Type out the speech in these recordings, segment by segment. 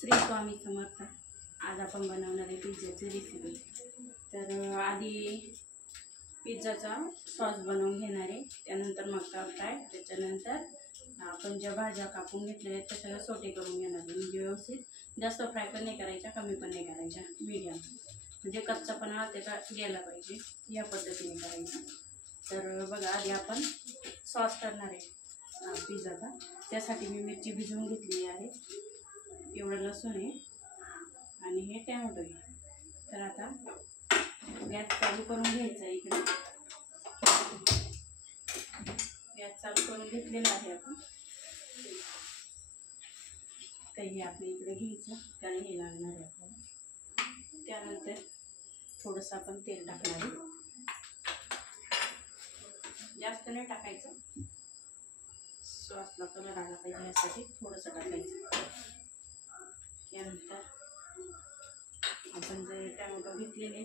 श्री स्वामी समर्थ। आज आपण बनवणार आहे पिझ्झाची रेसिपी। तर आधी पिझ्झाचा सॉस बनवून घेणार आहे, त्यानंतर मक्का फ्राय, त्याच्यानंतर आपण ज्या भाज्या कापून घेतल्या आहेत त्या सगळ्या सोटे करून घेणार आहे। म्हणजे व्यवस्थित जास्त फ्राय पण नाही करायच्या, कमी पण नाही करायच्या, मीडियम, म्हणजे कच्चापणा त्याचा गेला पाहिजे, या पद्धतीने करायचं। तर बघा, आधी आपण सॉस करणार आहे पिझ्झाचा। त्यासाठी मी मिरची भिजवून घेतली आहे, एवढं लसूण आहे आणि हे टॅमॅटो आहे। तर आता गॅस चालू करून घ्यायचा आहे। इकडे गॅस चालू करून घेतलेला आहे आपण। तर हे आपल्या इकडे घ्यायचं, कारण हे लागणार आहे आपल्याला। त्यानंतर थोडंसं आपण तेल टाकणार आहे, जास्त नाही टाकायचं, सॉसला कलर आला पाहिजे यासाठी थोडंसं टाकायचं। त्यानंतर आपण जे टॅमॅटो घेतलेले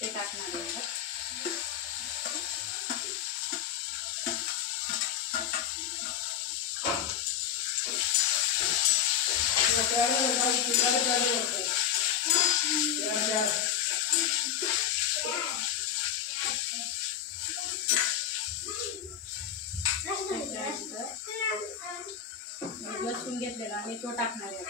ते टाकणार आहे। लसूण घेतलेला आहे तो टाकणार आहे।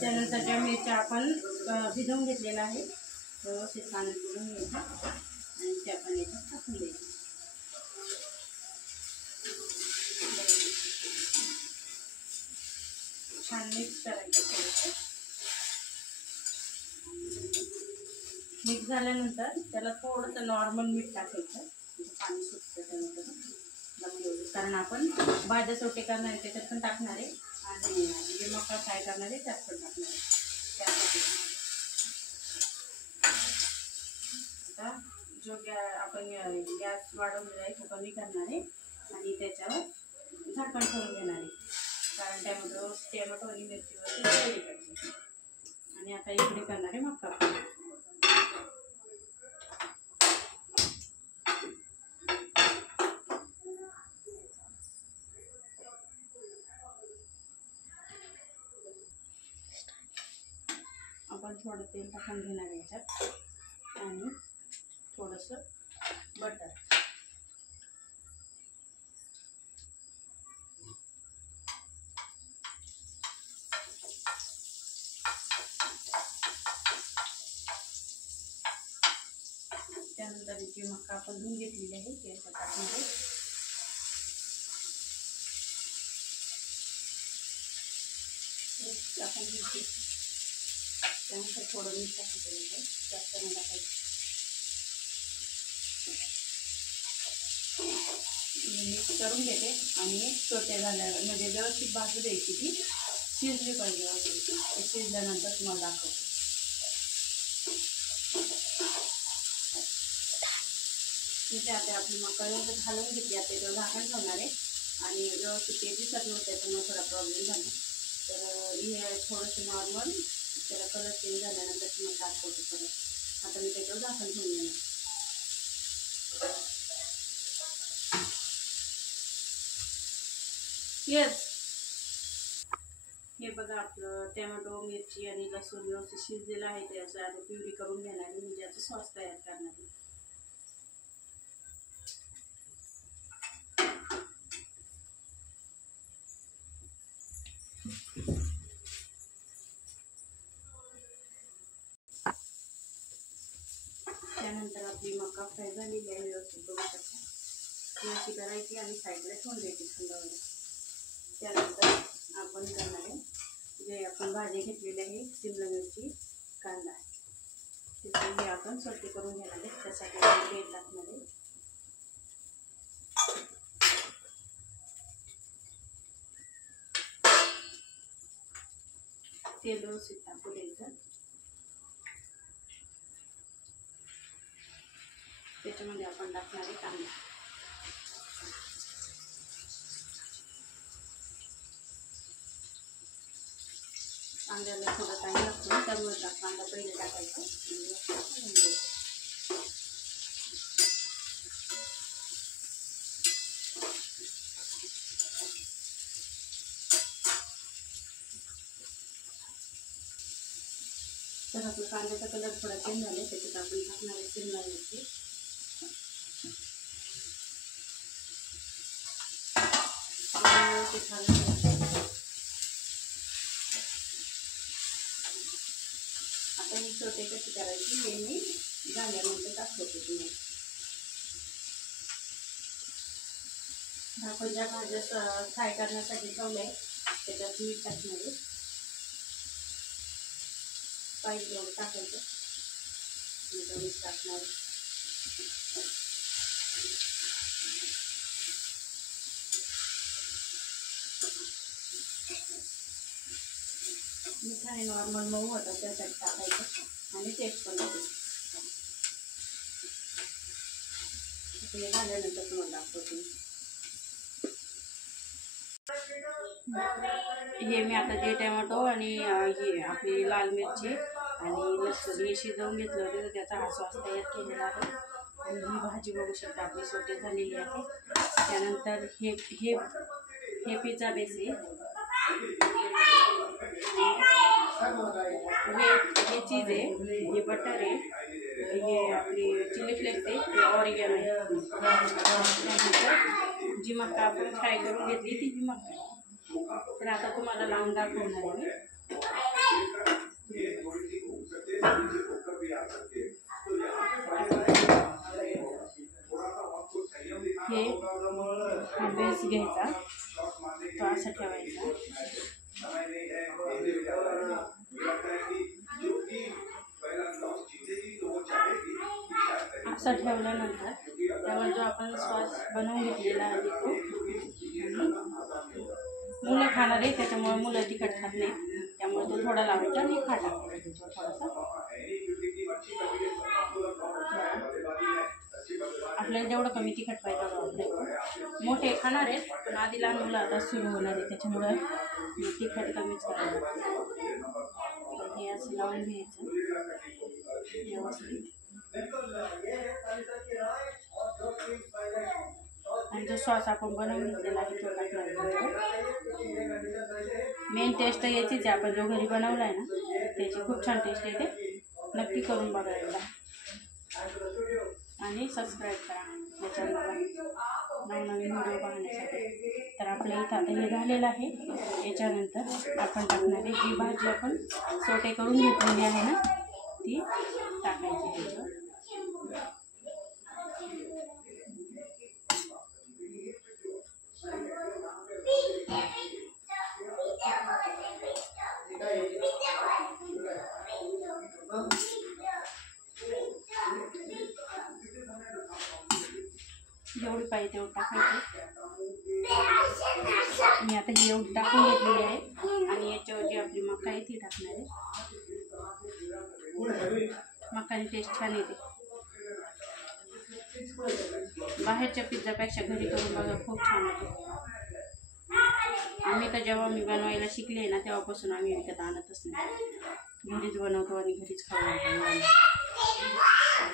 त्यानंतर त्या मिरच्या आपण भिजवून घेतलेला आहे, व्यवस्थित पाण्यात भिजवून घ्यायचं आणि त्या पण याच्यात टाकून द्यायचं। छान मिक्स करायचं। मिक्स झाल्यानंतर त्याला थोडंसं नॉर्मल मीठ टाकायचं, पाणी सुटतं त्यानंतर, कारण आपण भाज्या सोटे करणार आहे त्याच्यात पण टाकणार आहे आणि जे मक्का फ्राय करणार आहे त्यात पण टाकणार आहे। त्यासाठी आता जो आपण गॅस वाढवलेला आहे तो कमी करणार आहे आणि त्याच्यावर झाकण ठेवून घेणार आहे, कारण टॅमॅटो आणि मिरचीवरती तेल पाहिजे। आणि आता इकडे करणार आहे मक्का फ्राय। आपण थोडं तेल टाकून घेणार आहे याच्यात आणि थोडंसं बटर। त्यानंतर जी मक्का आपण धुवून घेतलेली आहे ती याच्यात टाकणार आहे। टाकून घ्यायची, त्यानंतर थोडं मीठ टाकायचं, जास्त नाही टाकायचं। मिक्स करून घेते आणि सोटे झाल्या म्हणजे व्यवस्थित भाजू द्यायची, ती शिजली पाहिजे व्यवस्थित। शिजल्यानंतर तुम्हाला दाखवते। तिथे आता आपली मक्का व्यवस्थित घालून घेतली, आता त्याच्यावर झाकण ठेवणार आहे आणि व्यवस्थित ते दिसत नव्हतं, त्याच्यामुळे थोडा प्रॉब्लेम झाला। तर हे थोडंसं नॉर्मल त्याला कलर चेंज झाल्यानंतर तुम्हाला दाखवते परत। आता मी त्याच्यावर झाकण ठेवून देणार। येस, हे बघा, आपलं टॅमॅटो, मिरची आणि लसूण व्यवस्थित शिजलेलं आहे। त्याचं आता प्युरी करून घेणार आहे, म्हणजे याचं सॉस तयार करणार आहे। त्यानंतर आपली मक्का फ्राय झालेली आहे, व्यवस्थित बघू शकता। ती अशी करायची आणि साईडला ठेवून द्यायची थंड व्हायला। त्यानंतर आपण करणार आहे जे आपण भाजी घेतलेली आहे, शिमला मिरची, कांदा, हे आपण सोटे करून घेणार आहे। त्यासाठी आपण तेल टाकणार आहे। तेल व्यवस्थित टाकू द्यायचं, त्याच्यामध्ये आपण टाकणार आहे कांदा। कांद्याला थोडा टाईम लागतो, त्यामुळे कांदा पहिले टाकायचा. तर आपला कांद्याचा कलर थोडा चेंज झाला, त्याच्यात आपण टाकणार आहे शिमला मिरची. आता ही छोटे कशी करायची हे मी झाल्यानंतर दाखवते तुम्हाला. आपण ज्या भाज्या फ्राय करण्यासाठी ठेवल्या त्याच्यात मीठ टाकणार आहे. पाहिजे एवढं टाकायचं, मीठ टाकणार. मिठाने नॉर्मल मऊ होतं त्यासाठी टाकायचं आणि टेस्ट पण होते. हे झाल्यानंतर तुम्हाला दाखवते. हे मी आता जे टोमॅटो आणि ही आपली लाल मिरची आणि लसूण हे शिजवून घेतलं होतं, तर त्याचा हा सॉस तयार केलेला आहे. आणि ही भाजी बघू शकता आपली सोटे झालेली आहे. त्यानंतर हे हे हे पिझ्झा बेस आहे. हे चीज आहे, हे बटर आहे, हे आपली चिली फ्लेक्स आहे, हे ऑरिगॅनो आहे. त्यानंतर जी मका आपण फ्राय करून घेतली ती जी मका आहे. तर आता तुम्हाला लावून दाखवणार आहे मी. हे हा बेस घ्यायचा, तो असा ठेवायचा. असं ठेवल्यानंतर त्यावर जो आपण सॉस बनवून घेतलेला आहे तो, मुलं खाणार आहे त्याच्यामुळे मुलं तिखट खात नाही, त्यामुळे तो थोडा लावायचा आणि खा टाकायचा त्याच्यावर थोडासा. आपल्याला जेवढं कमी तिखट पाहिजे तेवढं. मोठे खाणार आहेत पण आधी लहान मुलं आता सुरू होणार आहे, त्याच्यामुळं तिखट कमीच करायचं. हे असं लावून घ्यायचं व्यवस्थित. आणि जो सॉस आपण बनवून घेतलेला आहे तो टाकणार. मेन टेस्ट याचीच आहे, आपण जो घरी बनवला आहे ना त्याची खूप छान टेस्ट येते. नक्की करून बघायला आणि सबस्क्राईब करा या चॅनलला नवनवीन व्हिडिओ पाहण्यासाठी. तर आपल्या इथं आता हे झालेलं आहे. याच्यानंतर आपण टाकणार आहे जी भाजी आपण सोटे करून घेतलेली आहे ना ती टाकायची त्याच्यावर. जेवढी पाहिजे तेवढं टाकायचं. मी आता ही एवढी टाकून घेतलेली आहे आणि याच्यावरती आपली मका आहे ती टाकणार आहे. मकाची टेस्ट छान येते. बाहेरच्या पिझ्झापेक्षा घरी करून बघा, खूप छान होते. आम्ही तर जेव्हा मी बनवायला शिकले ना तेव्हापासून आम्ही विकत आणतच नाही, घरीच बनवतो आणि घरीच खाऊ.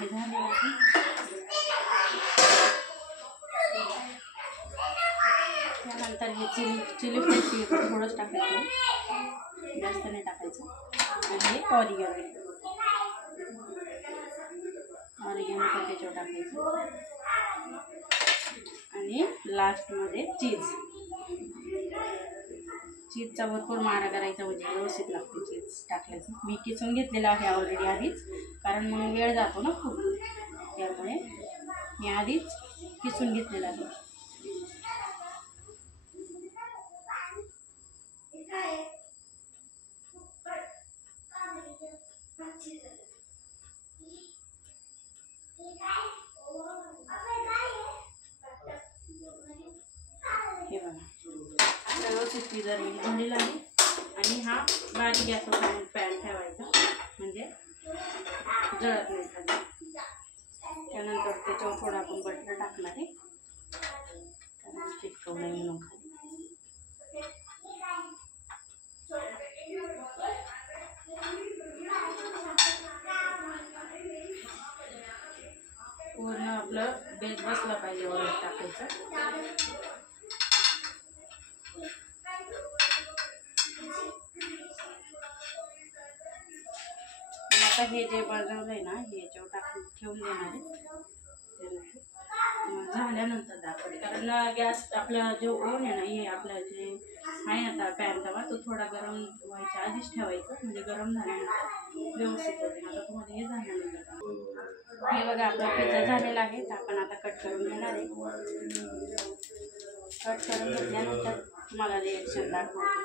हे झाले आहे. त्यानंतर हे चिली फ्लेक्स थोडंच टाकायचं, जास्त नाही टाकायचं. आणि हे ऑरिगॅनो पण त्याच्यावर टाकायचं. आणि लास्टमध्ये चीजचा भरपूर मारा करायचा, म्हणजे व्यवस्थित लागते चीज टाकल्याचं. मी किसून घेतलेलं आहे ऑलरेडी आधीच, कारण मग वेळ जातो ना खूप, त्यामुळे मी आधीच किसून घेतलेलं आहे. हे बघा व्यवस्थित पिझ्झा रेडी झालेला आहे. आणि हा बारीक गॅसवर पॅन ठेवायचा, म्हणजे जळत नाही खाली. त्यानंतर त्याच्यावर थोडं आपण बटर टाकणार आहे, कारण चिटकवलं म्हणून खाली. बेस बसला पाहिजे वरच टाकायचं. आता हे जे बनवलंय ना हे याच्यावर टाकून ठेवून देणार आहे. मग झाल्यानंतर दाखवते, कारण गॅस आपला जो ओव्हन आहे ना हे आपलं जे आहे आता पॅन तवा तो थोडा गरम व्हायच्या आधीच ठेवायचं, म्हणजे गरम झाल्यानंतर व्यवस्थित होते. आता तुम्हाला हे झाल्यानंतर हे बघा आपला पिझ्झा झालेला आहे. तर आपण आता कट करून घेणार आहे. कट करून घेतल्यानंतर तुम्हाला रिएक्शन दाखवते.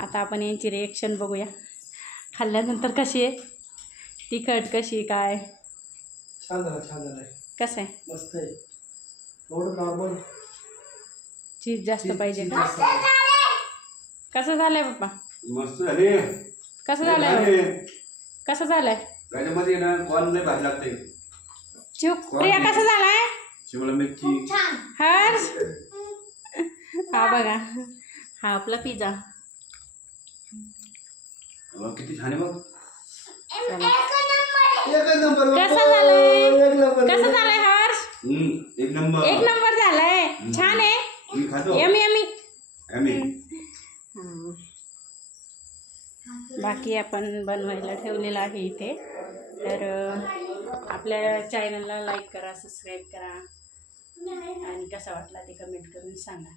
आता आपण यांची रिएक्शन बघूया खाल्ल्यानंतर कशी आहे, तिखट कशी काय. छान झालं. कसं आहे? मस्त आहे. थोडं नॉर्मल चीज जास्त पाहिजे का? कसं झालंय पप्पा? मस्त झाले. कसं झालंय? कसं झालंय? त्याच्यामध्ये ना कॉर्न लय भारी लागते. प्रिया कसं झालाय? शिमला मिरची. हर्ष हा बघा हा आपला पिझ्झा. किती छान आहे बघ. कसं झालंय? कसं झालंय हर्ष? एक नंबर. एक नंबर झालाय. छान आहे. मी खातो. Yummy yummy. यमी. बाकी आपण बनवायला ठेवलेलं आहे इथे. तर आपल्या चॅनलला लाईक करा, सबस्क्राईब करा आणि कसा वाटला ते कमेंट करून सांगा.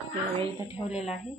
चला तर इथं ठेवलेलं आहे.